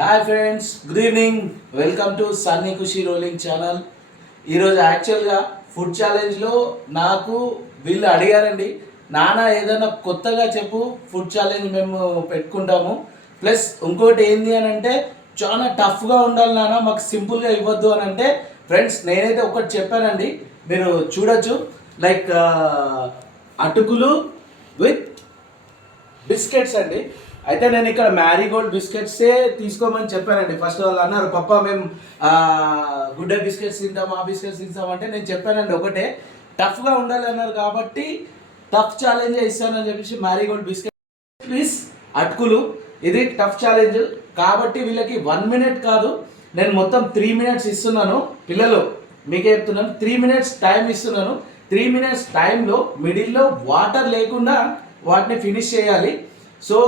Hi friends good evening welcome to Sunny Khushi rolling channel ఈరోజు యాక్చువల్గా food ఛాలెంజ్లో నాకు వీళ్ళు అడిగారండి. నాన్న ఏదైనా కొత్తగా చెప్పు ఫుడ్ ఛాలెంజ్ మేము పెట్టుకుంటాము. ప్లస్ ఇంకోటి ఏంది అని అంటే చాలా టఫ్గా ఉండాలి నాన్న మాకు సింపుల్గా ఇవ్వద్దు అని అంటే ఫ్రెండ్స్ నేనైతే ఒకటి చెప్పానండి. మీరు చూడొచ్చు. లైక్ అటుకులు విత్ బిస్కెట్స్ అండి. అయితే నేను ఇక్కడ మ్యారీగోల్డ్ బిస్కెట్సే తీసుకోమని చెప్పానండి. ఫస్ట్ వాళ్ళు అన్నారు పప్ప మేము గుడ్డ బిస్కెట్స్ తింటాం ఆ బిస్కెట్స్ తింటాం అంటే నేను చెప్పానండి ఒకటే. టఫ్గా ఉండాలి అన్నారు కాబట్టి టఫ్ ఛాలెంజ్ ఇస్తానని చెప్పేసి మ్యారీగోల్డ్ బిస్కెట్ ప్లీజ్ అటుకులు. ఇది టఫ్ ఛాలెంజ్ కాబట్టి వీళ్ళకి వన్ మినిట్ కాదు నేను మొత్తం త్రీ మినిట్స్ ఇస్తున్నాను. పిల్లలు మీకే చెప్తున్నాను త్రీ మినిట్స్ టైం ఇస్తున్నాను. త్రీ మినిట్స్ టైంలో మిడిల్లో వాటర్ లేకుండా వాటిని ఫినిష్ చేయాలి. So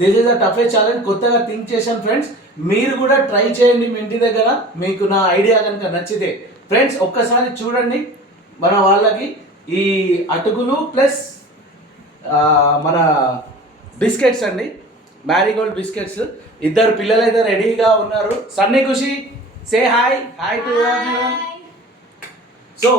this is the toughest challenge కొత్తగా థింక్ చేశాను ఫ్రెండ్స్ మీరు కూడా ట్రై చేయండి మీ ఇంటి దగ్గర. మీకు నా ఐడియా కనుక నచ్చితే. ఫ్రెండ్స్ ఒక్కసారి చూడండి మన వాళ్ళకి ఈ అటుకులు ప్లస్ మన బిస్కెట్స్ అండి. మ్యారీగోల్డ్ బిస్కెట్స్ ఇద్దరు పిల్లలు అయితే రెడీగా ఉన్నారు. Sunny Khushi say hi hi to so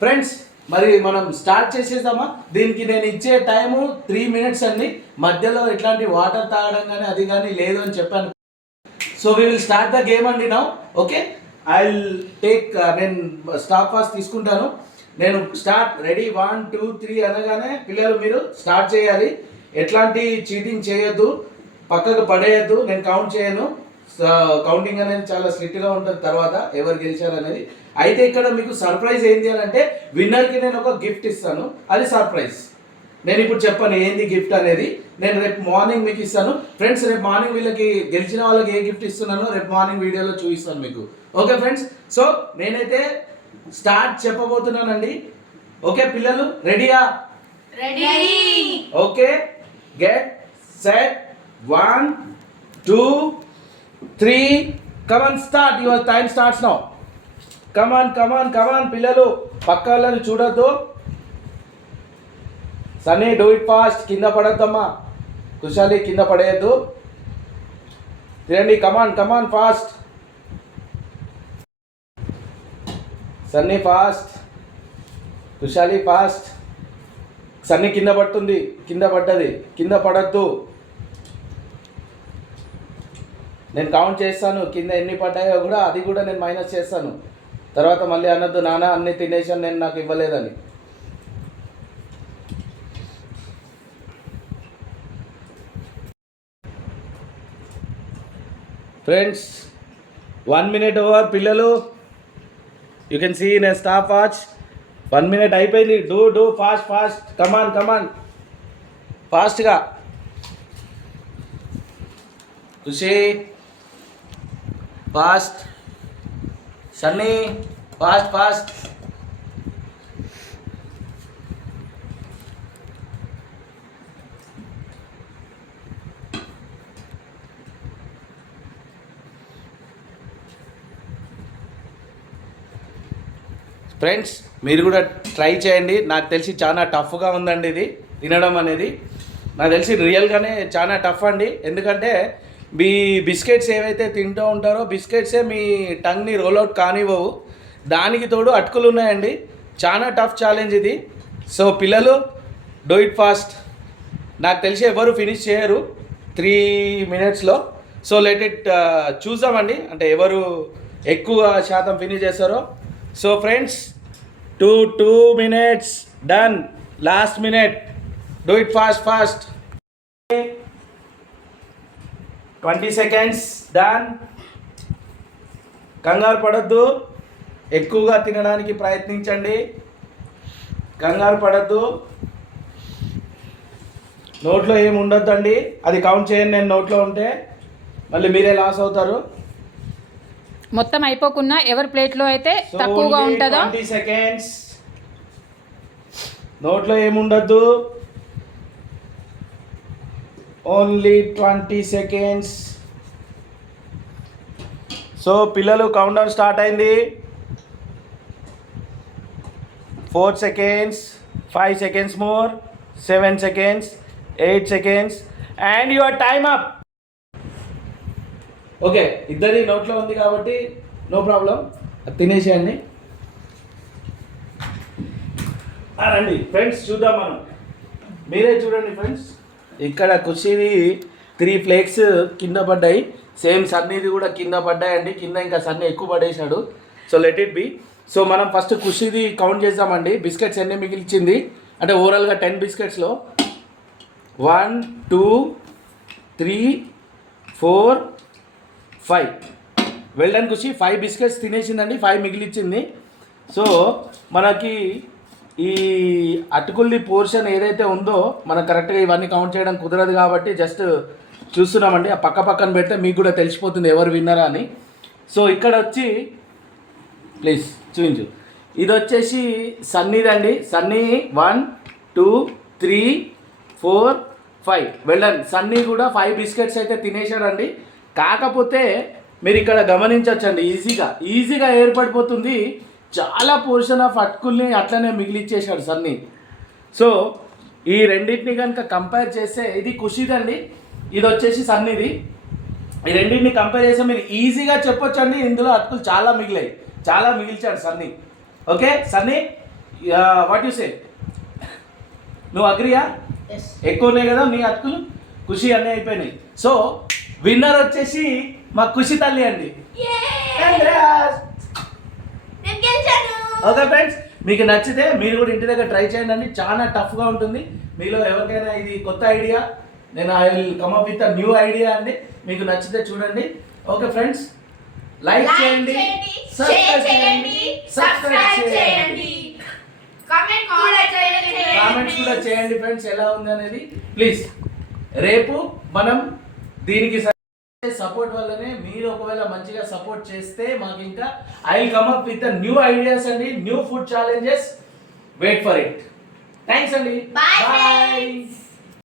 friends మరి మనం స్టార్ట్ చేసేద్దామా? దీనికి నేను ఇచ్చే టైము త్రీ మినిట్స్ అండి. మధ్యలో ఎట్లాంటి వాటర్ తాగడం కానీ అది కానీ లేదు అని చెప్పాను. So we will start the game అండి నా ఓకే ఐ విల్ టేక్ నేను స్టాప్ వాస్ తీసుకుంటాను. నేను start ready one two three అనగానే పిల్లలు మీరు స్టార్ట్ చేయాలి. ఎట్లాంటి చీటింగ్ చేయొద్దు. పక్కకు పడేయద్దు. నేను కౌంట్ చేయను. కౌంటింగ్ అనేది చాలా స్ట్రిక్ట్గా ఉంటుంది తర్వాత ఎవరు గెలిచారు అనేది. అయితే ఇక్కడ మీకు సర్ప్రైజ్ ఏంటి అని అంటే విన్నర్కి నేను ఒక గిఫ్ట్ ఇస్తాను అది సర్ప్రైజ్ నేను ఇప్పుడు చెప్పాను ఏంది గిఫ్ట్ అనేది. నేను రేపు మార్నింగ్ మీకు ఇస్తాను. ఫ్రెండ్స్ రేపు మార్నింగ్ వీళ్ళకి గెలిచిన వాళ్ళకి ఏ గిఫ్ట్ ఇస్తున్నానో రేపు మార్నింగ్ వీడియోలో చూపిస్తాను మీకు. ఓకే ఫ్రెండ్స్ సో నేనైతే స్టార్ట్ చెప్పబోతున్నానండి. ఓకే పిల్లలు? రెడీయా ready okay get set one two three come on start your time starts now come on come on come on పిల్లలు. పక్క వాళ్ళని చూడొద్దు. సన్నీ డూ ఇట్ ఫాస్ట్ కింద పడద్దమ్మా. కుషాలి కింద పడేయద్దు. తినండి come on come on fast Sunny fast Khushali fast Sunny కింద పడుతుంది. కింద పడ్డది. కింద పడద్దు. నేను కౌంట్ చేస్తాను కింద ఎన్ని పడ్డాయో కూడా అది కూడా నేను మైనస్ చేస్తాను. తర్వాత మళ్ళీ అనొద్దు నాన్న అన్ని తినేసాను నేను నాకు ఇవ్వలేదని. ఫ్రెండ్స్ వన్ మినిట్ ఓవర్ పిల్లలు. యూ కెన్ సీ నే స్టాప్ వాచ్ వన్ మినిట్ అయిపోయింది. Do do fast fast come on come on ఫాస్ట్గా Khushi fast. Sunny fast fast. Friends మీరు కూడా ట్రై చేయండి. నాకు తెలిసి చాలా టఫ్గా ఉందండి ఇది. తినడం అనేది. నాకు తెలిసి రియల్గానే చాలా టఫ్ అండి. ఎందుకంటే మీ బిస్కెట్స్ ఏవైతే తింటూ ఉంటారో బిస్కెట్సే మీ టంగ్ని రోల్అవుట్ కానివ్వవు. దానికి తోడు అటుకులు ఉన్నాయండి. చాలా టఫ్ ఛాలెంజ్ ఇది. సో పిల్లలు డూ ఇట్ ఫాస్ట్. నాకు తెలిసి ఎవరు ఫినిష్ చేయరు త్రీ మినిట్స్లో. సో లెట్ ఇట్ చూద్దామండి. అంటే ఎవరు ఎక్కువ శాతం ఫినిష్ చేస్తారో. So friends two two minutes done. Last minute. Do it fast fast. Twenty seconds done. కంగారు పడద్దు. ఎక్కువగా తినడానికి ప్రయత్నించండి. కంగారు పడద్దు. నోట్లో ఏమి ఉండొద్దండి. అది కౌంట్ చేయండి నేను నోట్లో ఉంటే. మళ్ళీ మీరే లాస్ అవుతారు. మొత్తం అయిపోకున్నా ఎవరి ప్లేట్లో అయితే తక్కువగా ఉంటుందో ట్వంటీ సెకండ్స్ నోట్లో ఏముండద్దు ఓన్లీ ట్వంటీ సెకండ్స్ సో పిల్లలు కౌంట్ డౌన్ స్టార్ట్ అయింది. Four seconds five seconds more seven seconds eight seconds and your time up okay ఇద్దరి నోట్లో ఉంది కాబట్టి నో ప్రాబ్లం తినేసేయండి. రండి. ఫ్రెండ్స్ చూద్దాం మనం. మీరే చూడండి ఫ్రెండ్స్ ఇక్కడ కుషిది త్రీ ఫ్లేక్స్ కింద పడ్డాయి. సేమ్ సన్నీది కూడా కింద పడ్డాయండి. కింద ఇంకా సన్నీ ఎక్కువ పడేశాడు. So let it be so మనం ఫస్ట్ కుషిది కౌంట్ చేద్దామండి. బిస్కెట్స్ ఎన్ని మిగిల్చింది? అంటే ఓవరాల్గా ten బిస్కెట్స్లో one two three four five వెళ్ళడానికి వచ్చి ఫైవ్ బిస్కెట్స్ తినేసిందండి. ఫైవ్ మిగిలిచ్చింది. సో మనకి ఈ అటుకుల్ది పోర్షన్ ఏదైతే ఉందో మనం కరెక్ట్గా ఇవన్నీ కౌంట్ చేయడం కుదరదు కాబట్టి జస్ట్ చూస్తున్నామండి. ఆ పక్క పక్కన పెడితే మీకు కూడా తెలిసిపోతుంది ఎవరు విన్నరా అని. సో ఇక్కడ వచ్చి ప్లీజ్ చూపించు. ఇది వచ్చేసి సన్నీదండి Sunny one two three four five వెళ్ళండి. సన్నీ కూడా ఫైవ్ బిస్కెట్స్ అయితే తినేశాడండి. కాకపోతే మీరు ఇక్కడ గమనించవచ్చండి ఈజీగా ఈజీగా ఏర్పడిపోతుంది చాలా పోర్షన్ ఆఫ్ అటుకుల్ని అట్లనే మిగిలిచ్చేశాడు సన్నీ. సో ఈ రెండింటిని కనుక కంపేర్ చేస్తే ఇది ఖుషిదండి. ఇది వచ్చేసి సన్నీది. ఈ రెండింటిని కంపేర్ చేస్తే మీరు ఈజీగా చెప్పొచ్చండి. ఇందులో అటుకులు చాలా మిగిలాయి. చాలా మిగిల్చాడు Sunny. Okay? Sunny what you say నువ్వు అగ్రియా ఎక్కువ ఉన్నాయి కదా నీ అటుకులు? ఖుషి అన్నీ అయిపోయినాయి. సో విన్నర్ వచ్చేసి మా ఖుషి తల్లి అండి. ఓకే ఫ్రెండ్స్ మీకు నచ్చితే మీరు కూడా ఇంటి దగ్గర ట్రై చేయండి అండి. చాలా టఫ్గా ఉంటుంది. మీలో ఎవరికైనా ఇది కొత్త ఐడియా నేను I will come up with new idea అండి. మీకు నచ్చితే చూడండి. ఓకే ఫ్రెండ్స్ లైక్ లైక్ చేయండి షేర్ చేయండి సబ్స్క్రైబ్ చేయండి. కామెంట్ కూడా చేయండి కామెంట్స్ కూడా చేయండి ఫ్రెండ్స్ ఎలా ఉంది అనేది. ప్లీజ్ రేపు మనం దీనికి సపోర్ట్ వల్లనే మీరు ఒకవేళ మంచిగా సపోర్ట్ చేస్తే మాకు ఇంకా I come up with new ideas అండి new food challenges wait for it thanks అండి. Friends.